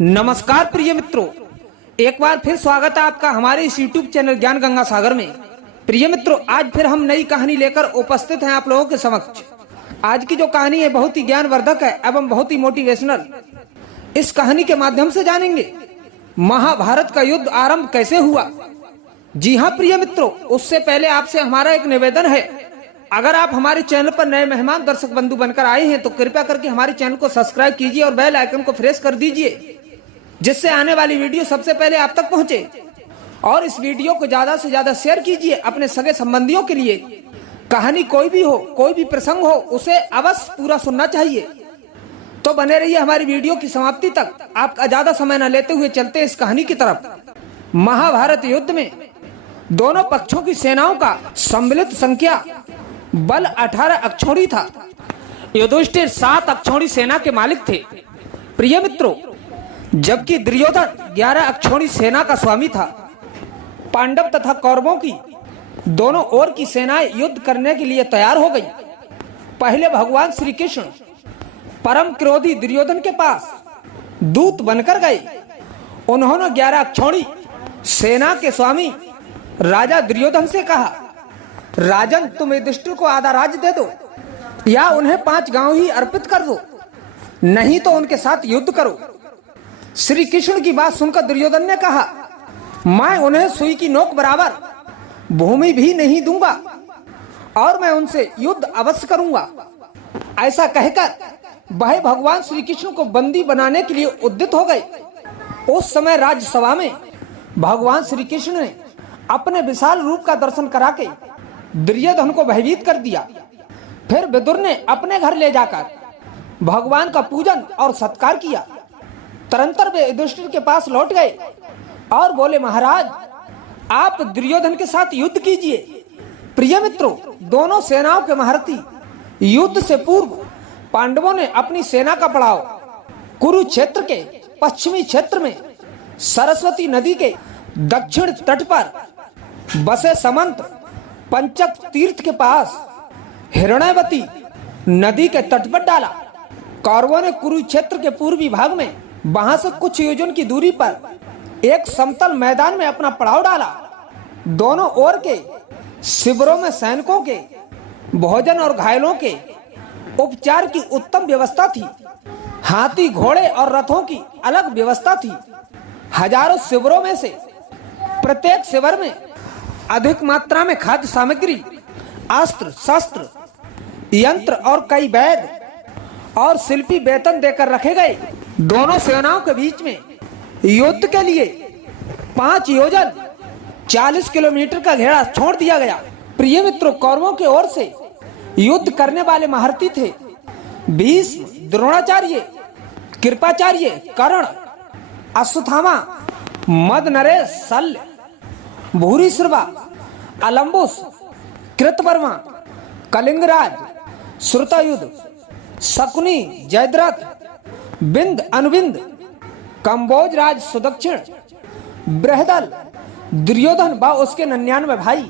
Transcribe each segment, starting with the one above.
नमस्कार प्रिय मित्रों, एक बार फिर स्वागत है आपका हमारे इस YouTube चैनल ज्ञान गंगा सागर में। प्रिय मित्रों, आज फिर हम नई कहानी लेकर उपस्थित हैं आप लोगों के समक्ष। आज की जो कहानी है बहुत ही ज्ञानवर्धक है एवं बहुत ही मोटिवेशनल। इस कहानी के माध्यम से जानेंगे महाभारत का युद्ध आरंभ कैसे हुआ। जी हाँ प्रिय मित्रों, उससे पहले आपसे हमारा एक निवेदन है, अगर आप हमारे चैनल पर नए मेहमान दर्शक बंधु बनकर आए हैं तो कृपया करके हमारे चैनल को सब्सक्राइब कीजिए और बेल आइकन को प्रेस कर दीजिए, जिससे आने वाली वीडियो सबसे पहले आप तक पहुंचे। और इस वीडियो को ज्यादा से ज्यादा शेयर कीजिए अपने सगे संबंधियों के लिए। कहानी कोई भी हो, कोई भी प्रसंग हो, उसे अवश्य पूरा सुनना चाहिए। तो बने रहिए हमारी वीडियो की समाप्ति तक। आपका ज्यादा समय न लेते हुए चलते इस कहानी की तरफ। महाभारत युद्ध में दोनों पक्षों की सेनाओं का सम्मिलित संख्या बल 18 अक्षौणी था। युधिष्ठिर 7 अक्षौणी सेना के मालिक थे प्रिय मित्रों, जबकि दुर्योधन 11 अक्षौणी सेना का स्वामी था। पांडव तथा कौरवों की दोनों ओर की सेनाएं युद्ध करने के लिए तैयार हो गई। पहले भगवान श्री कृष्ण परम क्रोधी दुर्योधन के पास दूत बनकर गए। उन्होंने 11 अक्षौणी सेना के स्वामी राजा दुर्योधन से कहा, राजन तुम युधिष्ठिर को आधा राज्य दे दो या उन्हें 5 गांव ही अर्पित कर दो, नहीं तो उनके साथ युद्ध करो। श्री कृष्ण की बात सुनकर दुर्योधन ने कहा, मैं उन्हें सुई की नोक बराबर भूमि भी नहीं दूंगा और मैं उनसे युद्ध अवश्य करूंगा। ऐसा कहकर वह भगवान श्री कृष्ण को बंदी बनाने के लिए उद्यत हो गए। उस समय राज्यसभा में भगवान श्री कृष्ण ने अपने विशाल रूप का दर्शन करा के दुर्योधन को भयभीत कर दिया। फिर विदुर ने अपने घर ले जाकर भगवान का पूजन और सत्कार किया। तुरंत वे युधिष्ठिर के पास लौट गए और बोले, महाराज आप दुर्योधन के साथ युद्ध कीजिए। प्रिय मित्रों, दोनों सेनाओं के महारथी युद्ध से पूर्व पांडवों ने अपनी सेना का पड़ाव कुरुक्षेत्र के पश्चिमी क्षेत्र में सरस्वती नदी के दक्षिण तट पर बसे समंत पंचक तीर्थ के पास हिरण्यवती नदी के तट पर डाला। कौरवों ने कुरुक्षेत्र के पूर्वी भाग में वहां से कुछ योजन की दूरी पर एक समतल मैदान में अपना पड़ाव डाला। दोनों ओर के शिविरों में सैनिकों के भोजन और घायलों के उपचार की उत्तम व्यवस्था थी। हाथी, घोड़े और रथों की अलग व्यवस्था थी। हजारों शिविरों में से प्रत्येक शिविर में अधिक मात्रा में खाद्य सामग्री, अस्त्र शस्त्र, यंत्र और कई वैद्य और शिल्पी वेतन देकर रखे गए। दोनों सेनाओं के बीच में युद्ध के लिए 5 योजन 40 किलोमीटर का घेरा छोड़ दिया गया। प्रिय मित्रों, कौरवों की ओर से युद्ध करने वाले महारथी थे भीष्म, द्रोणाचार्य, कृपाचार्य, कर्ण, अश्वत्थामा, मद नरेश, शल्य, भूरिश्रवा, अलम्बुस, कृतवर्मा, कलिंगराज, श्रुतयुध, शकुनी, जयद्रथ, बिंद, अनुबिंद, कंबोज राज, सुदक्षिण, बृहदल, दुर्योधन व उसके 99 भाई।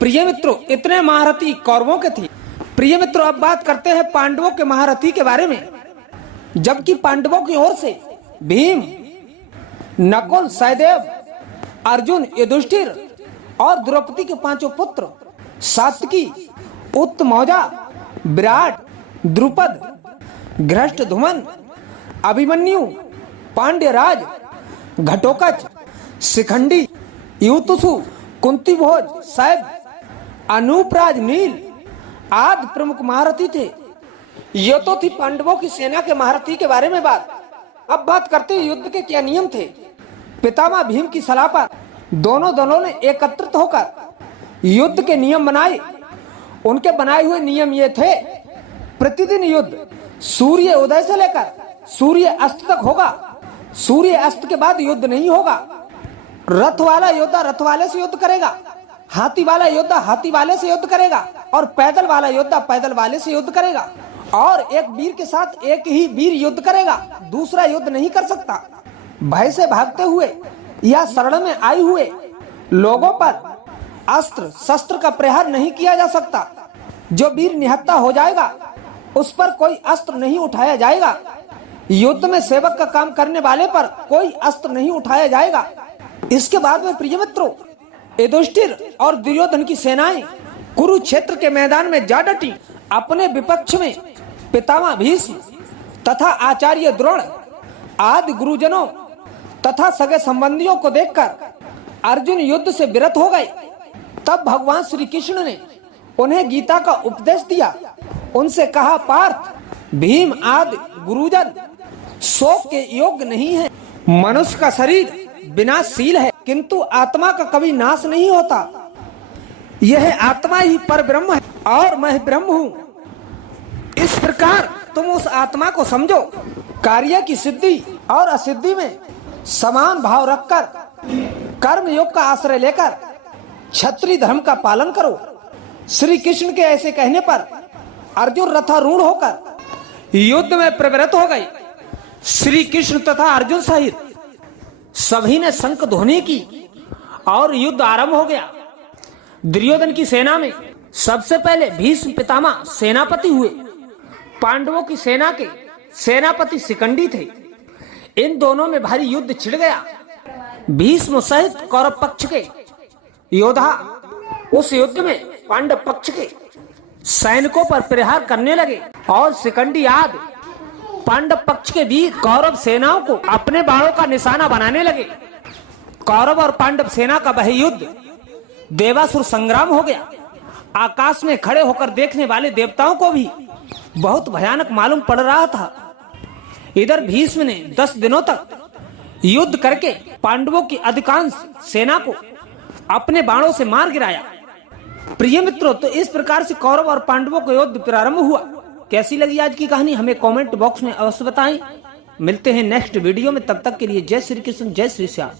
प्रिय मित्रों, इतने महारथी कौरवों के थे। प्रिय मित्रों, अब बात करते हैं पांडवों के महारथी के बारे में। जबकि पांडवों की ओर से भीम, नकुल, सहदेव, अर्जुन, युधिष्ठिर और द्रौपदी के 5 पुत्र सात्विकी, उत्तमौजा, विराट, द्रुपद, धृष्टद्युम्न, अभिमन्यु, पांड्यराज, घटोत्कच, शिखंडी, युतुसु, कुंतीभोज, सैब, अनूपराज, नील आदि प्रमुख महारथी थे। ये तो थी पांडवों की सेना के महारथी के बारे में बात। अब बात करते हैं युद्ध के क्या नियम थे। पितामह भीम की सलाह पर दोनों दलों ने एकत्रित होकर युद्ध के नियम बनाए। उनके बनाए हुए नियम ये थे, प्रतिदिन युद्ध सूर्य उदय से लेकर सूर्य अस्त तक होगा। सूर्य अस्त के बाद युद्ध नहीं होगा। रथ वाला योद्धा रथ वाले से युद्ध करेगा, हाथी वाला योद्धा हाथी वाले से युद्ध करेगा और पैदल वाला योद्धा पैदल वाले से युद्ध करेगा। और एक वीर के साथ एक ही वीर युद्ध करेगा, दूसरा युद्ध नहीं कर सकता। भय से भागते हुए या शरण में आए हुए लोगों पर अस्त्र शस्त्र का प्रहार नहीं किया जा सकता। जो वीर निहत्था हो जाएगा उस पर कोई अस्त्र नहीं उठाया जाएगा। युद्ध में सेवक का काम करने वाले पर कोई अस्त्र नहीं उठाया जाएगा। इसके बाद में प्रिय मित्रों, युधिष्ठिर और दुर्योधन की सेनाएं कुरुक्षेत्र के मैदान में जा डटी। अपने विपक्ष में पितामह भीष्म तथा आचार्य द्रोण आदि गुरुजनों तथा सगे संबंधियों को देखकर अर्जुन युद्ध से विरत हो गए। तब भगवान श्री कृष्ण ने उन्हें गीता का उपदेश दिया। उनसे कहा, पार्थ, भीम आदि गुरुजन शोक के योग्य नहीं है। मनुष्य का शरीर विनाशशील है, किंतु आत्मा का कभी नाश नहीं होता। यह आत्मा ही पर ब्रह्म है और मैं ब्रह्म हूँ। इस प्रकार तुम उस आत्मा को समझो। कार्य की सिद्धि और असिद्धि में समान भाव रखकर कर्म योग का आश्रय लेकर क्षत्रिय धर्म का पालन करो। श्री कृष्ण के ऐसे कहने पर अर्जुन रथारूढ़ होकर युद्ध में प्रवृत्त हो गए। श्री कृष्ण तथा अर्जुन सहित सभी ने शंख ध्वनि की और युद्ध आरंभ हो गया। दुर्योधन की सेना में सबसे पहले भीष्म पितामह सेनापति हुए। पांडवों की सेना के सेनापति शिखंडी थे। इन दोनों में भारी युद्ध छिड़ गया। भीष्म सहित कौरव पक्ष के योद्धा उस युद्ध में पांडव पक्ष के सैनिकों पर प्रहार करने लगे और शिखंडी आदि पांडव पक्ष के वीर कौरव सेनाओं को अपने बाणों का निशाना बनाने लगे। कौरव और पांडव सेना का वह युद्ध देवासुर संग्राम हो गया। आकाश में खड़े होकर देखने वाले देवताओं को भी बहुत भयानक मालूम पड़ रहा था। इधर भीष्म ने 10 दिनों तक युद्ध करके पांडवों की अधिकांश सेना को अपने बाणों से मार गिराया। प्रिय मित्रों, तो इस प्रकार से कौरव और पांडवों का युद्ध प्रारंभ हुआ। कैसी लगी आज की कहानी हमें कमेंट बॉक्स में अवश्य बताएं। मिलते हैं नेक्स्ट वीडियो में, तब तक के लिए जय श्री कृष्ण, जय श्री श्याम।